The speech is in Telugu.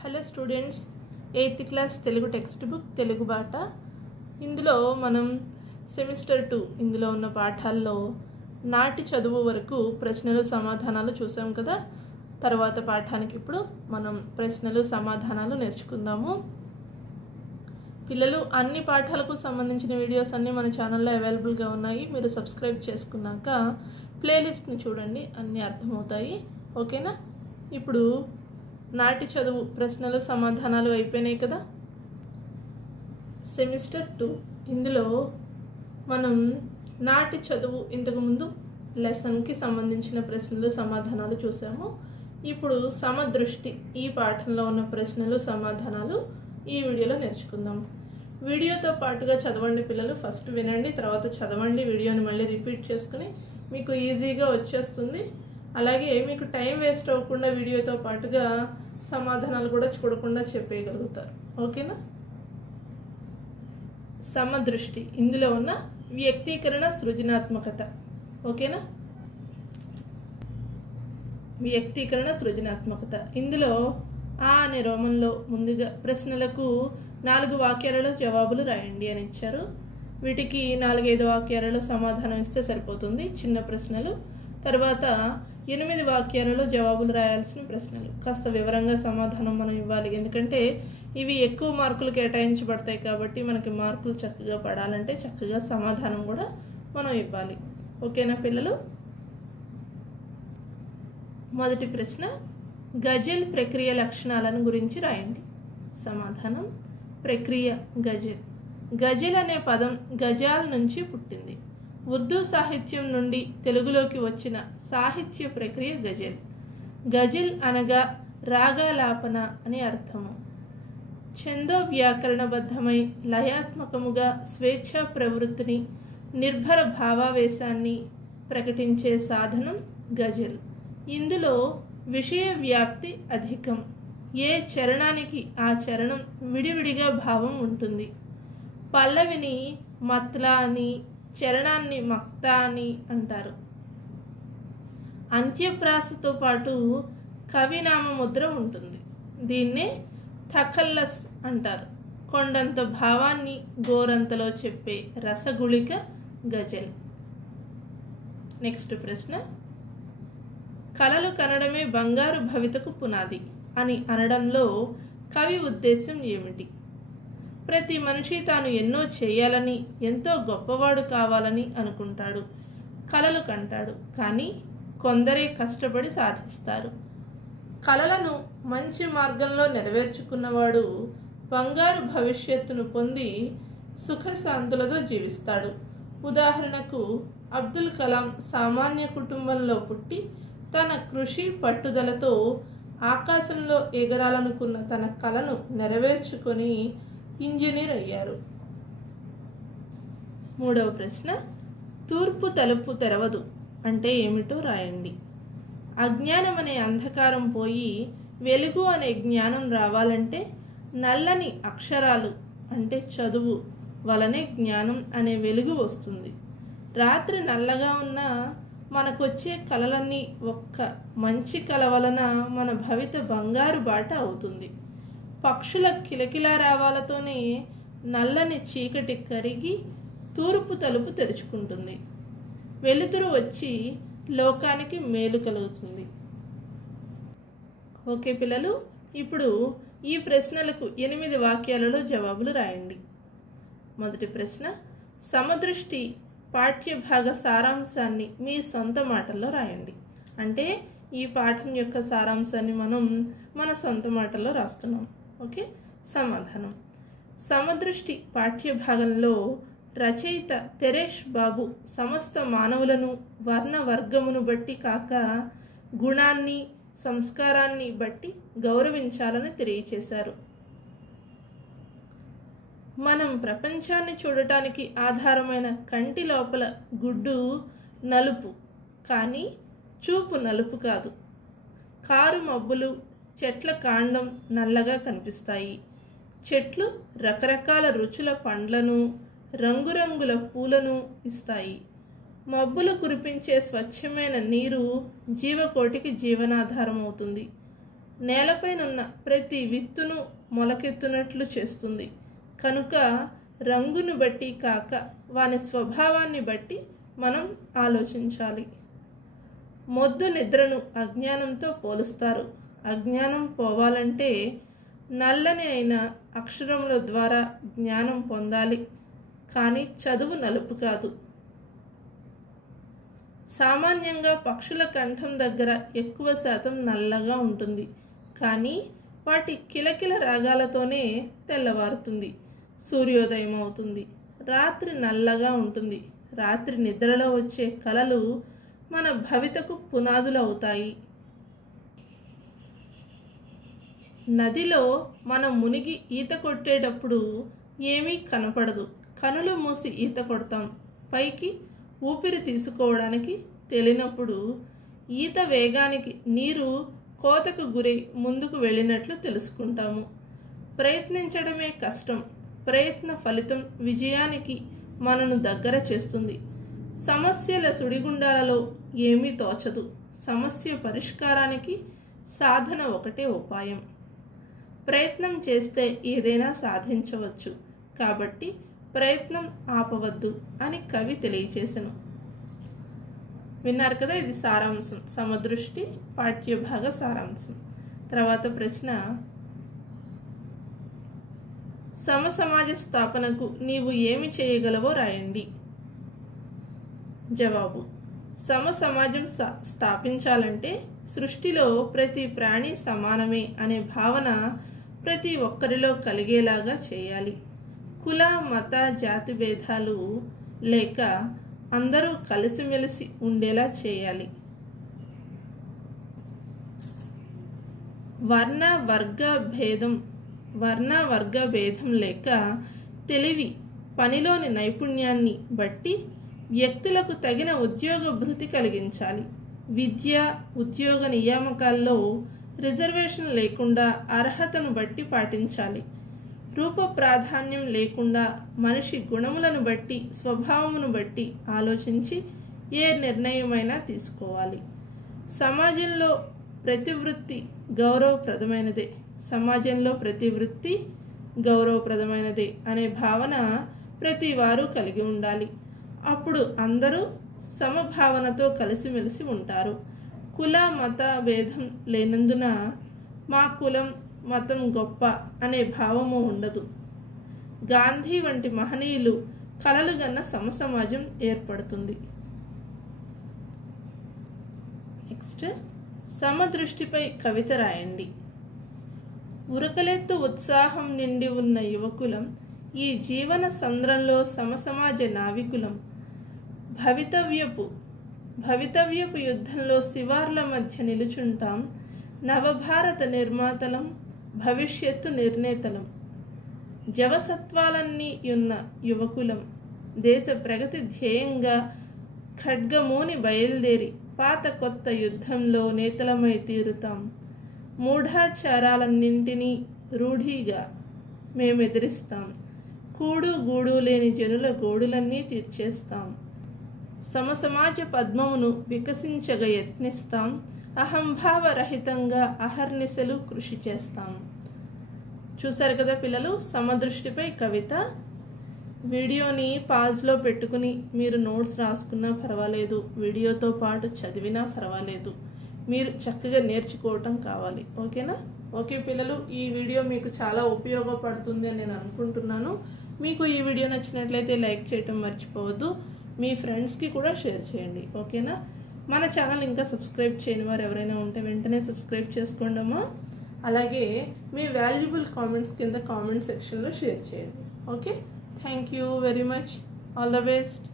Hello students, 8th class Telugu text book Telugu బాట. ఇందులో మనం సెమిస్టర్ 2 ఇందులో ఉన్న పాఠాల్లో నాటి చదువు వరకు ప్రశ్నలు సమాధానాలు చూసాం కదా. తర్వాత పాఠానికి ఇప్పుడు మనం ప్రశ్నలు సమాధానాలు నేర్చుకుందాము. పిల్లలు, అన్ని పాఠాలకు సంబంధించిన వీడియోస్ అన్నీ మన ఛానల్లో అవైలబుల్గా ఉన్నాయి. మీరు సబ్స్క్రైబ్ చేసుకున్నాక ప్లేలిస్ట్ని చూడండి, అన్నీ అర్థమవుతాయి. ఓకేనా? ఇప్పుడు నాటి చదువు ప్రశ్నలు సమాధానాలు అయిపోయినాయి కదా. సెమిస్టర్ 2 ఇందులో మనం నాటి చదువు ఇంతకుముందు లెసన్కి సంబంధించిన ప్రశ్నలు సమాధానాలు చూసాము. ఇప్పుడు సమదృష్టి ఈ పాఠంలో ఉన్న ప్రశ్నలు సమాధానాలు ఈ వీడియోలో నేర్చుకుందాం. వీడియోతో పాటుగా చదవండి పిల్లలు. ఫస్ట్ వినండి, తర్వాత చదవండి. వీడియోని మళ్ళీ రిపీట్ చేసుకుని మీకు ఈజీగా వచ్చేస్తుంది. అలాగే మీకు టైం వేస్ట్ అవ్వకుండా వీడియోతో పాటుగా సమాధానాలు కూడా చూడకుండా చెప్పేయగలుగుతారు. ఓకేనా? సమదృష్టి ఇందులో ఉన్న వ్యక్తీకరణ సృజనాత్మకత. ఓకేనా? వ్యక్తీకరణ సృజనాత్మకత ఇందులో ఆ అనే రోమంలో ముందుగా ప్రశ్నలకు 4 వాక్యాలలో జవాబులు రాయండి అని ఇచ్చారు. వీటికి 4-5 వాక్యాలలో సమాధానం ఇస్తే సరిపోతుంది, చిన్న ప్రశ్నలు. తర్వాత 8 వాక్యాలలో జవాబులు రాయాల్సిన ప్రశ్నలు. కాస్త వివరంగా సమాధానం మనం ఇవ్వాలి, ఎందుకంటే ఇవి ఎక్కువ మార్కులు కేటాయించబడతాయి కాబట్టి మనకి మార్కులు చక్కగా పడాలంటే చక్కగా సమాధానం కూడా మనం ఇవ్వాలి. ఓకేనా పిల్లలు? మొదటి ప్రశ్న, గజల్ ప్రక్రియ లక్షణాలను గురించి రాయండి. సమాధానం, ప్రక్రియ గజల్. గజల్ అనే పదం గజాల్ నుంచి పుట్టింది. ఉర్దూ సాహిత్యం నుండి తెలుగులోకి వచ్చిన సాహిత్య ప్రక్రియ గజల్. గజల్ అనగా రాగాలాపన అని అర్థము. ఛందో వ్యాకరణబద్ధమై లయాత్మకముగా స్వేచ్ఛా ప్రవృత్తిని, నిర్భర భావావేశాన్ని ప్రకటించే సాధనం గజల్. ఇందులో విషయ వ్యాప్తి అధికం. ఏ చరణానికి ఆ చరణం విడివిడిగా భావం ఉంటుంది. పల్లవిని మత్లా అని, చరణాన్ని మక్తా అని అంటారు. అంత్యప్రాసతో పాటు కవినామ ముద్ర ఉంటుంది. దీన్నే తఖల్లస్ అంటారు. కొండంత భావాన్ని గోరంతలో చెప్పే రసగుళిక గజల్. నెక్స్ట్ ప్రశ్న, కలలు కనడమే బంగారు భవితకు పునాది అని అనడంలో కవి ఉద్దేశం ఏమిటి? ప్రతి మనిషి తాను ఎన్నో చేయాలని, ఎంతో గొప్పవాడు కావాలని అనుకుంటాడు, కలలు కంటాడు. కానీ కొందరే కష్టపడి సాధిస్తారు. కలలను మంచి మార్గంలో నెరవేర్చుకున్నవాడు బంగారు భవిష్యత్తును పొంది సుఖశాంతులతో జీవిస్తాడు. ఉదాహరణకు అబ్దుల్ కలాం సామాన్య కుటుంబంలో పుట్టి తన కృషి పట్టుదలతో ఆకాశంలో ఎగరాలనుకున్న తన కలను నెరవేర్చుకొని ఇంజనీర్ అయ్యారు. మూడవ ప్రశ్న, తూర్పు తలుపు తెరవదు అంటే ఏమిటో రాయండి. అజ్ఞానం అనే అంధకారం పోయి వెలుగు అనే జ్ఞానం రావాలంటే నల్లని అక్షరాలు అంటే చదువు వలనే జ్ఞానం అనే వెలుగు వస్తుంది. రాత్రి నల్లగా ఉన్న మనకొచ్చే కలలన్నీ ఒక్క మంచి కల వలన మన భవిత బంగారు బాట అవుతుంది. పక్షుల కిలకిలా రావాలతోనే నల్లని చీకటి కరిగి తూర్పు తలుపు తెరుచుకుంటుంది. వెలుతురు వచ్చి లోకానికి మేలు కలుగుతుంది. ఓకే పిల్లలు, ఇప్పుడు ఈ ప్రశ్నలకు 8 వాక్యాలలో జవాబులు రాయండి. మొదటి ప్రశ్న, సమదృష్టి పాఠ్యభాగ సారాంశాన్ని మీ సొంత మాటల్లో రాయండి. అంటే ఈ పాఠం యొక్క సారాంశాన్ని మనం మన సొంత మాటల్లో రాస్తున్నాం. ఓకే. సమాధానం, సమదృష్టి పాఠ్యభాగంలో రచయిత తెరేష్ బాబు సమస్త మానవులను వర్ణవర్గమును బట్టి కాక గుణాన్ని, సంస్కారాన్ని బట్టి గౌరవించాలని తెలియచేశారు. మనం ప్రపంచాన్ని చూడటానికి ఆధారమైన కంటి లోపల గుడ్డు నలుపు, కానీ చూపు నలుపు కాదు. కారు మబ్బులు, చెట్ల కాండం నల్లగా కనిపిస్తాయి. చెట్లు రకరకాల రుచుల పండ్లను, రంగురంగుల పూలను ఇస్తాయి. మబ్బులు కురిపించే స్వచ్ఛమైన నీరు జీవకోటికి జీవనాధారం అవుతుంది. నేలపైనున్న ప్రతి విత్తును మొలకెత్తునట్లు చేస్తుంది. కనుక రంగును బట్టి కాక వాని స్వభావాన్ని బట్టి మనం ఆలోచించాలి. మొద్దు నిద్రను అజ్ఞానంతో పోలుస్తారు. అజ్ఞానం పోవాలంటే నల్లని అయిన అక్షరముల ద్వారా జ్ఞానం పొందాలి, కానీ చదువు నలుపు కాదు. సామాన్యంగా పక్షుల కంఠం దగ్గర ఎక్కువ శాతం నల్లగా ఉంటుంది, కానీ వాటి కిలకిల రాగాలతోనే తెల్లవారుతుంది, సూర్యోదయం అవుతుంది. రాత్రి నల్లగా ఉంటుంది. రాత్రి నిద్రలో వచ్చే కలలు మన భవితకు పునాదులు అవుతాయి. నదిలో మనం మునిగి ఈత కొట్టేటప్పుడు ఏమీ కనపడదు. కనులు మూసి ఈత కొడతాం. పైకి ఊపిరి తీసుకోవడానికి తెలియనప్పుడు ఈత వేగానికి నీరు కోతకు గురై ముందుకు వెళ్ళినట్లు తెలుసుకుంటాము. ప్రయత్నించడమే కష్టం. ప్రయత్న ఫలితం విజయానికి మనను దగ్గర చేస్తుంది. సమస్యల సుడిగుండాలలో ఏమీ తోచదు. సమస్య పరిష్కారానికి సాధన ఒకటే ఉపాయం. ప్రయత్నం చేస్తే ఏదైనా సాధించవచ్చు, కాబట్టి ప్రయత్నం ఆపవద్దు అని కవి తెలియచేసెను. విన్నారు కదా, ఇది సారాంశం, సమదృష్టి పాఠ్యభాగ సారాంశం. తర్వాత ప్రశ్న, సమసమాజ స్థాపనకు నీవు ఏమి చేయగలవో రాయండి. జవాబు: సమసమాజం స్థాపించాలంటే సృష్టిలో ప్రతి ప్రాణి సమానమే అనే భావన ప్రతి ఒక్కరిలో కలిగేలాగా చేయాలి. కుల మత జాతి భేదాలు లేక అందరూ కలిసిమెలిసి ఉండేలా చేయాలి. వర్ణ వర్గ భేదం లేక తెలివి, పనిలోని నైపుణ్యాన్ని బట్టి వ్యక్తులకు తగిన ఉద్యోగ భృతి కలిగించాలి. విద్య ఉద్యోగ నియామకాల్లో రిజర్వేషన్ లేకుండా అర్హతను బట్టి పాటించాలి. రూప ప్రాధాన్యం లేకుండా మనిషి గుణములను బట్టి స్వభావమును బట్టి ఆలోచించి ఏ నిర్ణయమైనా తీసుకోవాలి. సమాజంలో ప్రతి వృత్తి గౌరవప్రదమైనదే. సమాజంలో ప్రతి వృత్తి గౌరవప్రదమైనదే అనే భావన ప్రతి వారు కలిగి ఉండాలి. అప్పుడు అందరూ సమభావనతో కలిసిమెలిసి ఉంటారు. కుల మత భేదం లేనందున మా కులం మతం గొప్ప అనే భావము ఉండదు. గాంధీ వంటి మహనీయులు కలలుగన్న సమసమాజం ఏర్పడుతుంది. నెక్స్ట్, సమదృష్టిపై కవిత రాయండి. ఉరకలెత్తు ఉత్సాహం నిండి ఉన్న యువకులం ఈ జీవన సంద్రంలో సమసమాజ నావికులం. భవితవ్యపు యుద్ధంలో శివార్ల మధ్య నిలుచుంటాం. నవభారత నిర్మాతలం, భవిష్యత్తు నిర్ణేతలం. జవసత్వాలన్నీ ఉన్న యువకులం దేశ ప్రగతి ధ్యేయంగా ఖడ్గమూని బయలుదేరి పాత కొత్త యుద్ధంలో నేతలమై తీరుతాం. మూఢాచారాలన్నింటినీ రూఢిగా మేమెదిరిస్తాం. కూడు గూడు లేని జనుల గోడులన్నీ తీర్చేస్తాం. సమసమాజ పద్మమును వికసించగ యత్నిస్తాం. అహంభావరహితంగా అహర్నిశలు కృషి చేస్తాం. చూశారు కదా పిల్లలు, సమదృష్టిపై కవిత. వీడియోని పాజ్లో పెట్టుకుని మీరు నోట్స్ రాసుకున్నా పర్వాలేదు, వీడియోతో పాటు చదివినా పర్వాలేదు. మీరు చక్కగా నేర్చుకోవటం కావాలి. ఓకేనా? ఓకే పిల్లలు, ఈ వీడియో మీకు చాలా ఉపయోగపడుతుంది అని నేను అనుకుంటున్నాను. మీకు ఈ వీడియో నచ్చినట్లయితే లైక్ చేయటం మర్చిపోవద్దు. మీ ఫ్రెండ్స్కి కూడా షేర్ చేయండి. ఓకేనా? మన ఛానల్ ఇంకా సబ్స్క్రైబ్ చేయని వారు ఎవరైనా ఉంటే వెంటనే సబ్స్క్రైబ్ చేసుకోండి అమ్మా. అలాగే మీ వాల్యుబుల్ కామెంట్స్ కింద కామెంట్ సెక్షన్లో షేర్ చేయండి. Okay, thank you very much. All the best.